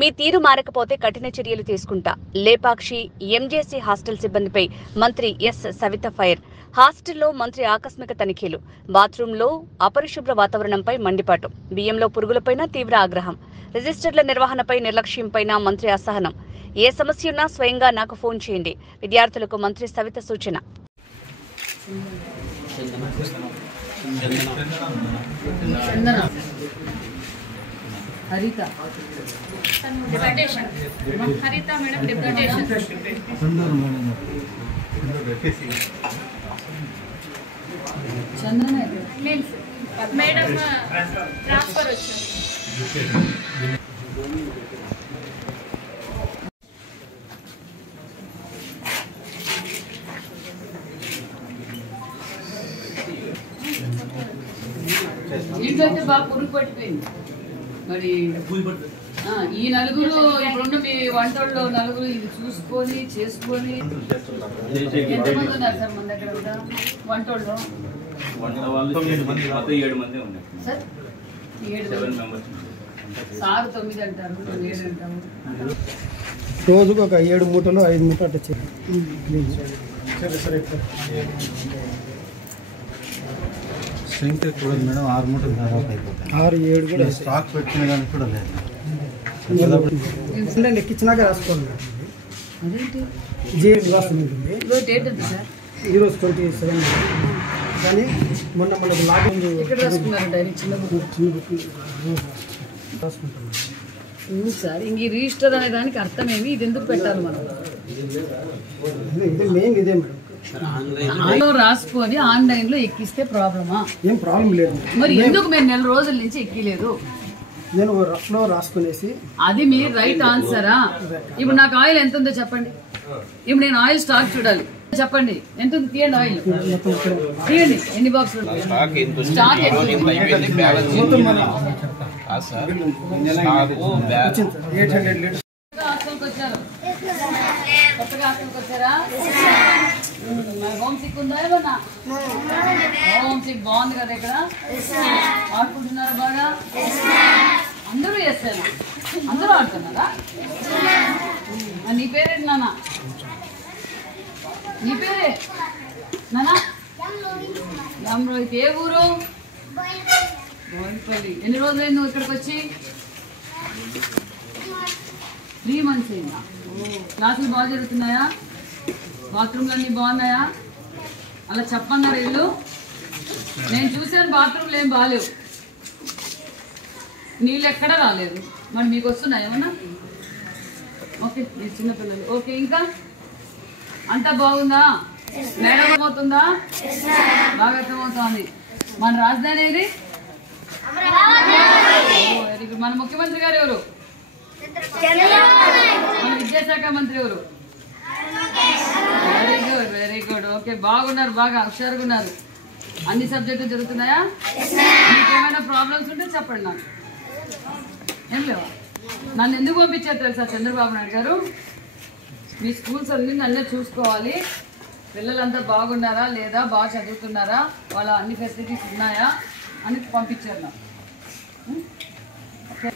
మీ తీరు మారకపోతే కఠిన చర్యలు తీసుకుంటా. లేపాక్షి ఎంజేసీ హాస్టల్ సిబ్బందిపై మంత్రి ఎస్ సవిత ఫైర్. హాస్టల్లో మంత్రి ఆకస్మిక తనిఖీలు. బాత్రూంలో అపరిశుభ్ర వాతావరణంపై మండిపాటు. బియ్యంలో పురుగులపైన తీవ్ర ఆగ్రహం. రిజిస్టర్ల నిర్వహణపై నిర్లక్ష్యంపైన మంత్రి అసహనం. ఏ సమస్య ఉన్నా స్వయంగా నాకు ఫోన్ చేయండి. విద్యార్థులకు మంత్రి సవిత సూచన. హరిత హరిత మేడం డెప్యూటేషన్ చందన మేడం ట్రాన్స్ఫర్ వచ్చింది. ఇంట్లో బాగా పురుగు పట్టిపోయింది. మరి ఈ నలుగురు ఇప్పుడున్న మీ వంటల్లో నలుగురు ఇది చూసుకొని చేసుకొని ఎంతమంది ఉన్నారు సార్ మన దగ్గర వంటల్లో? సార్ 7 సార్ 9 అంటారు, 7 అంటారు. రోజుకు ఒక 7 మూటలు 5 మూటలు అట్లా స్ట్రెంగ్త్ కూడా మేడం 6 మూటలు దాదాపు అయిపోతాయి. 6-7 కూడా స్టాక్ పెట్టిన కానీ కూడా లేదు. లెక్కించినాక రాసుకోండి. అదేంటి రాస్తుంది ఉంటుంది. డేట్ ఎంత సార్? ఈరోజు 27 కానీ మొన్న మనకు లాక్డౌన్ ఎక్కడ రాసుకున్నారు? డైరెక్ట్ చిన్న రాసుకుంటాం సార్. ఇంక ఈ రిజిస్టర్ అనే దానికి అర్థమేమి? ఇది ఎందుకు పెట్టాలి మనం? ఇదే మెయిన్ ఇదే మేడం. రాసుకొని ఆన్లైన్ లో ఎక్కిస్తే ప్రాబ్లమా? ఏం ప్రాబ్లం లేదు. మరి ఎందుకు మీరు 4 రోజుల నుంచి ఎక్కిలేదు? నేను రఫ్లో రాసుకునేసి అది మీ రైట్ ఆన్సరా? ఇప్పుడు నాకు ఆయిల్ ఎంత ఉందో చెప్పండి. ఇప్పుడు నేను ఆయిల్ స్టాక్ చూడాలి, చెప్పండి ఎంత ఉంది? తీయండి ఆయిల్, తీయండి. ఎన్ని బాక్స్ స్టాక్ హాస్టల్కి వచ్చారు, కొత్తగా హాస్టల్కి వచ్చారా? హోమ్ సిక్ ఉందా? ఏమన్నా హోమ్ సిక్ బాగుంది కదా ఇక్కడ? ఆడుకుంటున్నారా బాగా? అందరూ చేస్తారా? అందరూ ఆడుతున్నారా? నీ పేరేంటి నాన్న? నీ పేరే నాన్న? రామరోహిత్. ఏ ఊరు? బోయినపల్లి. ఎన్ని రోజులైంది నువ్వు ఇక్కడికి వచ్చి? 3 months అయిందా? క్లాసులు బాగా జరుగుతున్నాయా? బాత్రూమ్లు అన్నీ బాగున్నాయా? అలా చెప్పన్నారు వీళ్ళు. నేను చూసాను బాత్రూమ్లు ఏం బాగాలేవు, నీళ్ళు ఎక్కడా రాలేదు. మరి మీకు వస్తున్నాయి ఏమన్నా? ఓకే, మీరు చిన్నపిల్లలు. ఓకే, ఇంకా అంతా బాగుందా? మేడం అర్థమవుతుందా? బాగా అర్థమవుతోంది. మన రాజధాని ఏది? Very good. మన ముఖ్యమంత్రి గారు ఎవరు? మన విద్యాశాఖ మంత్రి ఎవరు? Very good, very good. Okay, బాగున్నారు, బాగా హుషారుగా ఉన్నారు. అన్ని సబ్జెక్టులు జరుగుతున్నాయా? మీకు ఏమైనా ప్రాబ్లమ్స్ ఉంటే చెప్పండి నాకు. ఏం లేవా? నన్ను ఎందుకు పంపించారు తెలుసా చంద్రబాబు నాయుడు గారు? మీ స్కూల్స్ అన్ని నన్నే చూసుకోవాలి, పిల్లలంతా బాగున్నారా లేదా, బాగా చదువుతున్నారా, వాళ్ళ అన్ని ఫెసిలిటీస్ ఉన్నాయా అని పంపించారు నాకు. ఓకే.